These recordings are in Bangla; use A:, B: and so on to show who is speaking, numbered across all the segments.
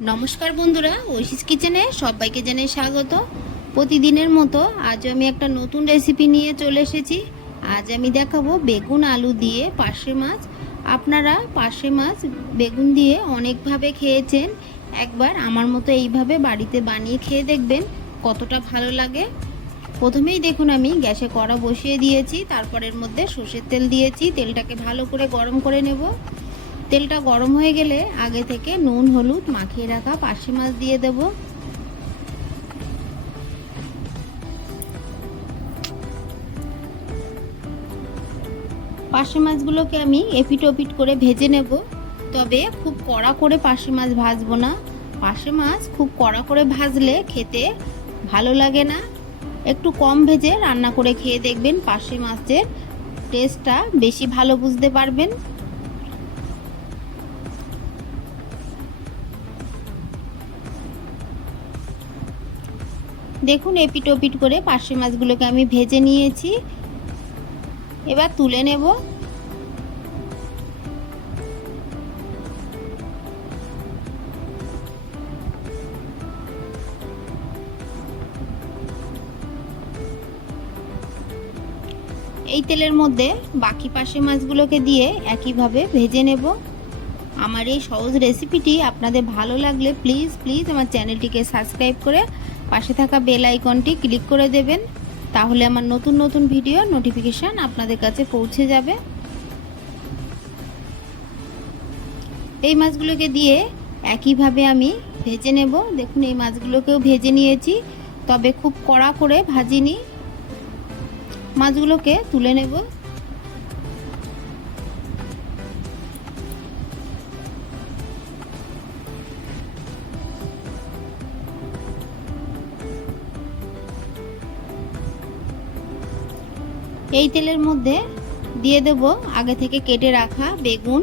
A: নমস্কার বন্ধুরা, ঐশিস কিচেনে সবাইকে জেনে স্বাগত। প্রতিদিনের মতো আজ আমি একটা নতুন রেসিপি নিয়ে চলে এসেছি। আজ আমি দেখাবো বেগুন আলু দিয়ে পার্শে মাছ। আপনারা পার্শে মাছ বেগুন দিয়ে অনেকভাবে খেয়েছেন। একবার আমার মতো এইভাবে বাড়িতে বানিয়ে খেয়ে দেখবেন কতটা ভালো লাগে। প্রথমেই দেখুন আমি গ্যাসে কড়া বসিয়ে দিয়েছি, তারপরের মধ্যে সর্ষের তেল দিয়েছি, তেলটাকে ভালো করে গরম করে নেব। তেলটা গরম হয়ে গেলে আগে থেকে নুন, হলুদ মাখিয়ে রাখা পার্শে মাছ দিয়ে দেব। পার্শে মাছগুলোকে আমি এপিট ওপিট করে ভেজে নেব, তবে খুব কড়া করে পার্শে মাছ ভাজবো না। পার্শে মাছ খুব কড়া করে ভাজলে খেতে ভালো লাগে না। একটু কম ভেজে রান্না করে খেয়ে দেখবেন পার্শে মাছের টেস্টটা বেশি ভালো বুঝতে পারবেন। দেখুন এপিট ওপিট করে পার্শে মাছগুলোকে আমি ভেজে নিয়েছি। এবার তুলে নেব। এই তেলের মধ্যে বাকি পাশে মাছগুলোকে দিয়ে একইভাবে ভেজে নেব। আমার এই সহজ রেসিপিটি আপনাদের ভালো লাগলে প্লিজ প্লিজ আমার চ্যানেলটিকে সাবস্ক্রাইব করে পাশে থাকা বেল আইকনটি ক্লিক করে দেবেন, তাহলে আমার নতুন নতুন ভিডিও নোটিফিকেশান আপনাদের কাছে পৌঁছে যাবে। এই মাছগুলোকে দিয়ে একইভাবে আমি ভেজে নেব। দেখুন, এই মাছগুলোকেও ভেজে নিয়েছি, তবে খুব কড়া করে ভাজিনি। মাছগুলোকে তুলে নেব। এই তেলের মধ্যে দিয়ে দেব আগে থেকে কেটে রাখা বেগুন।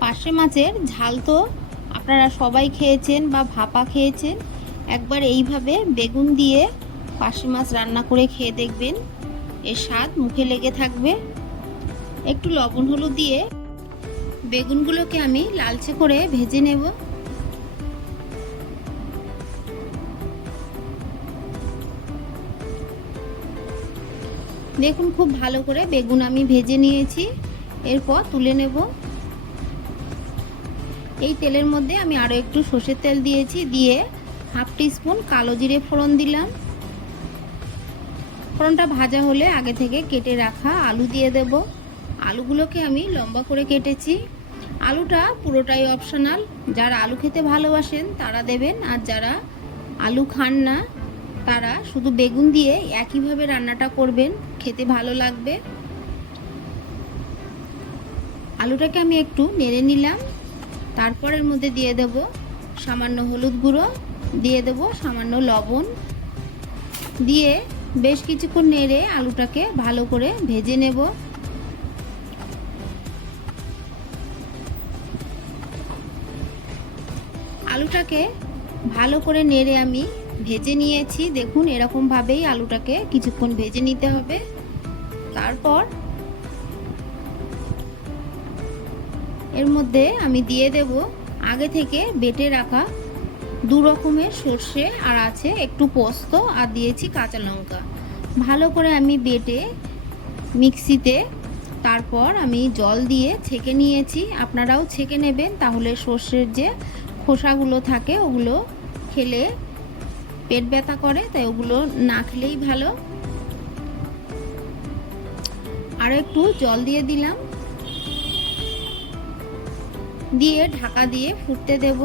A: পার্শে মাছের ঝাল তো আপনারা সবাই খেয়েছেন বা ভাপা খেয়েছেন, একবার এইভাবে বেগুন দিয়ে পার্শে মাছ রান্না করে খেয়ে দেখবেন। এর স্বাদ মুখে লেগে থাকবে। একটু লবণ হলুদ দিয়ে বেগুনগুলোকে আমি লালচে করে ভেজে নেব। দেখুন, খুব ভালো করে বেগুন আমি ভেজে নিয়েছি। এরপর তুলে নেব। এই তেলের মধ্যে আমি আরও একটু সর্ষের তেল দিয়েছি, দিয়ে হাফ স্পুন কালো জিরে ফোড়ন দিলাম। ফোড়নটা ভাজা হলে আগে থেকে কেটে রাখা আলু দিয়ে দেব। আলুগুলোকে আমি লম্বা করে কেটেছি। আলুটা পুরোটাই অপশনাল যারা আলু খেতে ভালোবাসেন তারা দেবেন, আর যারা আলু খান না, তারা শুধু বেগুন দিয়ে একইভাবে রান্নাটা করবেন, খেতে ভালো লাগবে। আলুটাকে আমি একটু নেড়ে নিলাম। তারপরের মধ্যে দিয়ে দেব সামান্য হলুদ গুঁড়ো, দিয়ে দেব সামান্য লবণ। দিয়ে বেশ কিছুক্ষণ নেড়ে আলুটাকে ভালো করে ভেজে নেব। আলুটাকে ভালো করে নেড়ে আমি ভেজে নিয়েছি। দেখুন, এরকমভাবেই আলুটাকে কিছুক্ষণ ভেজে নিতে হবে। তারপর এর মধ্যে আমি দিয়ে দেব আগে থেকে বেটে রাখা দু রকমের সর্ষে, আর আছে একটু পোস্ত আর দিয়েছি কাঁচা লঙ্কা। ভালো করে আমি বেটে মিক্সিতে তারপর আমি জল দিয়ে ছেঁকে নিয়েছি। আপনারাও ছেঁকে নেবেন, তাহলে সর্ষের যে খোসাগুলো থাকে ওগুলো খেলে পেট ব্যথা করে, তাই ওগুলো না খেলেই ভালো। আর একটু জল দিয়ে দিলাম। দিয়ে ঢাকা দিয়ে ফুটতে দেব।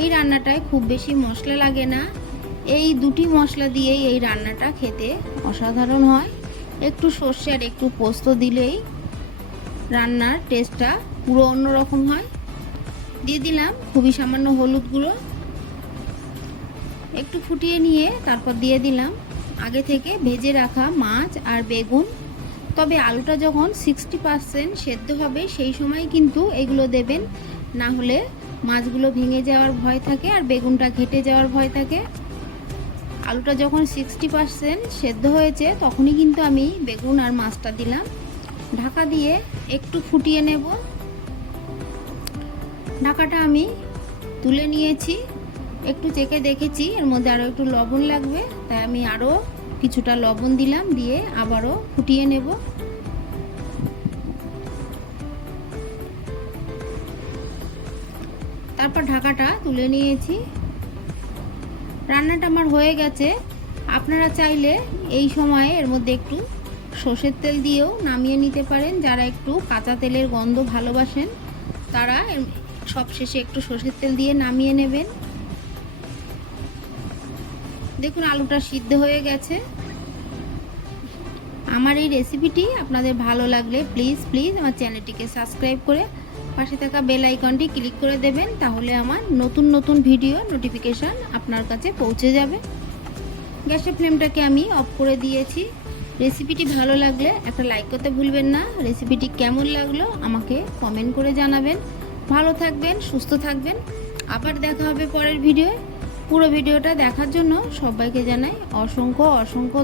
A: এই রান্নাটায় খুব বেশি মশলা লাগে না। এই দুটি মশলা দিয়েই এই রান্নাটা খেতে অসাধারণ হয়। একটু সর্ষে আর একটু পোস্ত দিলেই রান্নার টেস্টটা পুরো অন্যরকম হয়। দিয়ে দিলাম খুবই সামান্য হলুদ গুঁড়ো। একটু ফুটিয়ে নিয়ে তারপর দিয়ে দিলাম আগে থেকে ভেজে রাখা মাছ আর বেগুন। তবে আলুটা যখন সিক্সটি পারসেন্ট সেদ্ধ হবে সেই সময় কিন্তু এগুলো দেবেন। না হলে মাছগুলো ভেঙে যাওয়ার ভয় থাকে আর বেগুনটা ঘেটে যাওয়ার ভয় থাকে। আলুটা যখন সিক্সটি পার্সেন্ট সেদ্ধ হয়েছে, তখনই কিন্তু আমি বেগুন আর মাছটা দিলাম। ঢাকা দিয়ে একটু ফুটিয়ে নেব। ঢাকাটা আমি তুলে নিয়েছি। একটু চেকে দেখেছি, এর মধ্যে আরও একটু লবণ লাগবে। তাই আমি আরও কিছুটা লবণ দিলাম, দিয়ে আবারও ফুটিয়ে নেব। তারপর ঢাকাটা তুলে নিয়েছি। রান্নাটা আমার হয়ে গেছে। আপনারা চাইলে এই সময়ে এর মধ্যে একটু সর্ষের তেল দিয়েও নামিয়ে নিতে পারেন। যারা একটু কাঁচা তেলের গন্ধ ভালোবাসেন, তারা সবশেষে একটু সর্ষের তেল দিয়ে নামিয়ে নেবেন। দেখুন, আলুটা সিদ্ধ হয়ে গেছে। আমার এই রেসিপিটি আপনাদের ভালো লাগলে প্লিজ প্লিজ আমার চ্যানেলটিকে সাবস্ক্রাইব করে পাশে থাকা বেল আইকনটি ক্লিক করে দেবেন, তাহলে আমার নতুন নতুন ভিডিও নোটিফিকেশান আপনার কাছে পৌঁছে যাবে। গ্যাসের ফ্লেমটাকে আমি অফ করে দিয়েছি। রেসিপিটি ভালো লাগলে একটা লাইক করতে ভুলবেন না। রেসিপিটি কেমন লাগল আমাকে কমেন্ট করে জানাবেন। ভালো থাকবেন, সুস্থ থাকবেন। আবার দেখা হবে পরের ভিডিও পুরো ভিডিওটা দেখার জন্য সবাইকে জানাই অসংখ্য অসংখ্য